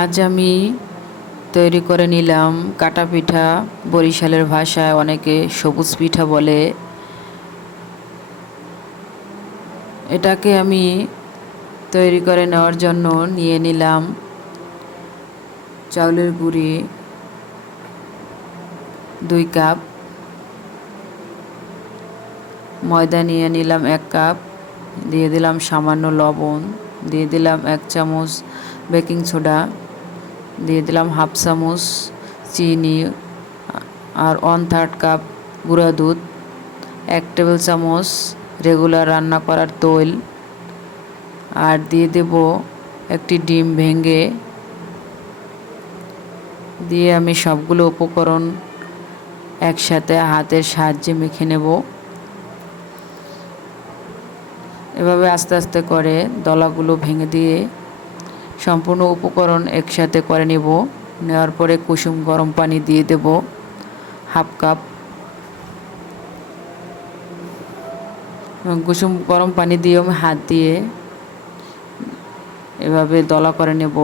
আজ আমি তৈরি করে নিলাম কাটা পিঠা, বরিশালের ভাষায় অনেকে সবুজ পিঠা বলে। এটাকে আমি তৈরি করে নেওয়ার জন্য নিয়ে নিলাম চাউলের গুঁড়ি, দুই কাপ। ময়দা নিয়ে নিলাম এক কাপ, দিয়ে দিলাম সামান্য লবণ, দিয়ে দিলাম এক চামচ বেকিং সোডা, দিয়ে দিলাম হাফ চামচ চিনি, আর ওয়ান থার্ড কাপ গুঁড়া দুধ, এক টেবিল চামচ রেগুলার রান্না করার তৈল আর দিয়ে দেব একটি ডিম ভেঙে। দিয়ে আমি সবগুলো উপকরণ একসাথে হাতের সাহায্যে মেখে নেব। এভাবে আস্তে আস্তে করে দলাগুলো ভেঙে দিয়ে সম্পূর্ণ উপকরণ একসাথে করে নেব। নেওয়ার পরে কুসুম গরম পানি দিয়ে দেব। Half cup. কুসুম গরম পানি দিয়ে আমি হাত দিয়ে এভাবে দলা করে নেব।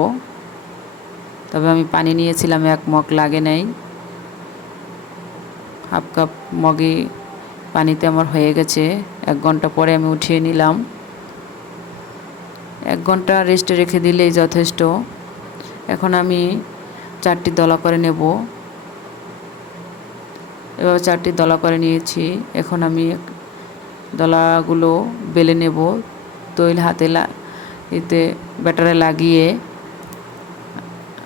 তবে আমি পানি নিয়েছিলাম, এক মগ লাগে নাই। হাফ কাপ মগে পানিতে আমার হয়ে গেছে। এক ঘণ্টা পরে আমি উঠিয়ে নিলাম। এক ঘণ্টা রেস্টে রেখে দিলেই যথেষ্ট। এখন আমি চারটি দলা করে নেব। এভাবে চারটি দলা করে নিয়েছি। এখন আমি দলাগুলো বেলে নেব। তৈল হাতে এতে ব্যাটারে লাগিয়ে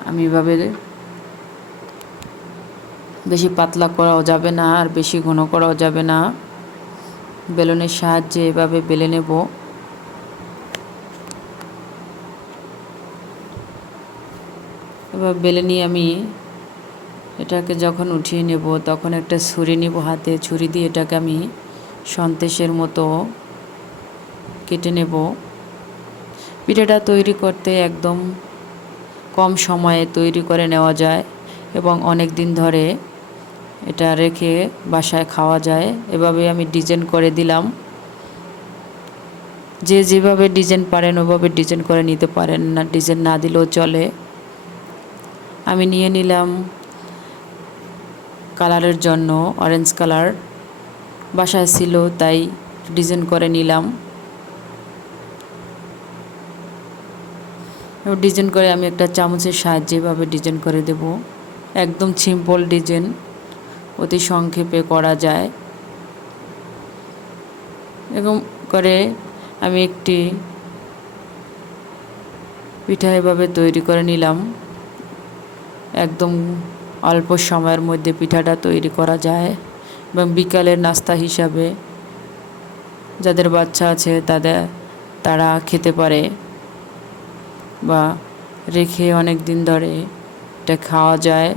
আমি এভাবে বেশি পাতলা করাও যাবে না আর বেশি ঘন করাও যাবে না। বেলুনের সাহায্যে এভাবে বেলে নেব। এবার বেলে নিয়ে আমি এটাকে যখন উঠিয়ে নেব, তখন একটা ছুরি নিব হাতে। ছুরি দিয়ে এটাকে আমি সন্তেশের মতো কেটে নেব। পিঠাটা তৈরি করতে একদম কম সময়ে তৈরি করে নেওয়া যায় এবং অনেক দিন ধরে এটা রেখে বাসায় খাওয়া যায়। এভাবে আমি ডিজাইন করে দিলাম। যে যেভাবে ডিজাইন পারেন ওভাবে ডিজাইন করে নিতে পারেন না, ডিজাইন না দিলেও চলে। আমি নিয়ে নিলাম কালারের জন্য অরেঞ্জ কালার বাসায় ছিল, তাই ডিজাইন করে নিলাম। ডিজাইন করে আমি একটা চামচের সাহায্যে এভাবে ডিজাইন করে দেব। একদম সিম্পল ডিজাইন অতি সংক্ষেপে করা যায়। এরকম করে আমি একটি পিঠা এভাবে তৈরি করে নিলাম। একদম অল্প সময়ের মধ্যে পিঠাটা তৈরি করা যায় এবং বিকালের নাস্তা হিসাবে যাদের বাচ্চা আছে তাদের, তারা খেতে পারে বা রেখে অনেক দিন ধরে এটা খাওয়া যায়।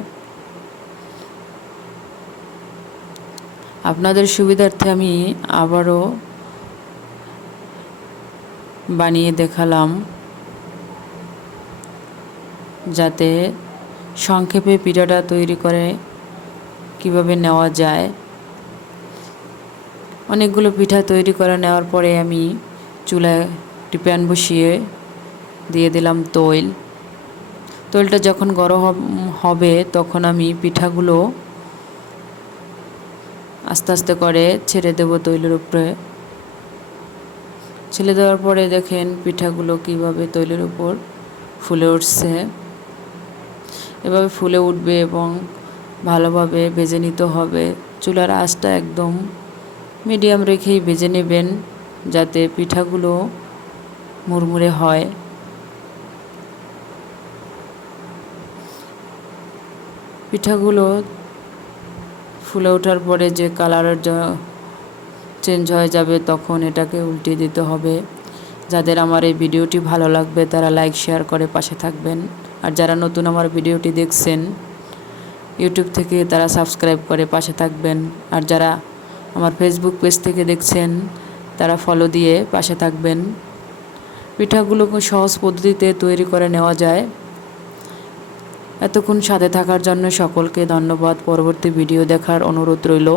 আপনাদের সুবিধার্থে আমি আবারও বানিয়ে দেখালাম যাতে সংক্ষেপে পিঠাটা তৈরি করে কীভাবে নেওয়া যায়। অনেকগুলো পিঠা তৈরি করে নেওয়ার পরে আমি চুলায় একটি প্যান বসিয়ে দিয়ে দিলাম তৈল। তৈলটা যখন গরম হবে তখন আমি পিঠাগুলো আস্তে আস্তে করে ছেড়ে দেব তৈলের উপরে। ছেড়ে দেওয়ার পরে দেখেন পিঠাগুলো কীভাবে তৈলের উপর ফুলে উঠছে। এভাবে ফুলে উঠবে এবং ভালোভাবে ভেজে নিতে হবে। চুলার আঁচটা একদম মিডিয়াম রেখেই ভেজে নেবেন যাতে পিঠাগুলো মুড়মুড়ে হয়। পিঠাগুলো ফুলে ওঠার পরে যে কালারের চেঞ্জ হয়ে যাবে তখন এটাকে উল্টিয়ে দিতে হবে। যাদের আমার এই ভিডিওটি ভালো লাগবে তারা লাইক শেয়ার করে পাশে থাকবেন। আর যারা নতুন আমার ভিডিওটি দেখছেন, ইউটিউব থেকে তারা সাবস্ক্রাইব করে পাশে থাকবেন। আর যারা আমার ফেসবুক পেজ থেকে দেখছেন, তারা ফলো দিয়ে পাশে থাকবেন। পিঠাগুলো সহজ পদ্ধতিতে তৈরি করে নেওয়া যায়। এতক্ষণ সাথে থাকার জন্য সকলকে ধন্যবাদ। পরবর্তী ভিডিও দেখার অনুরোধ রইল।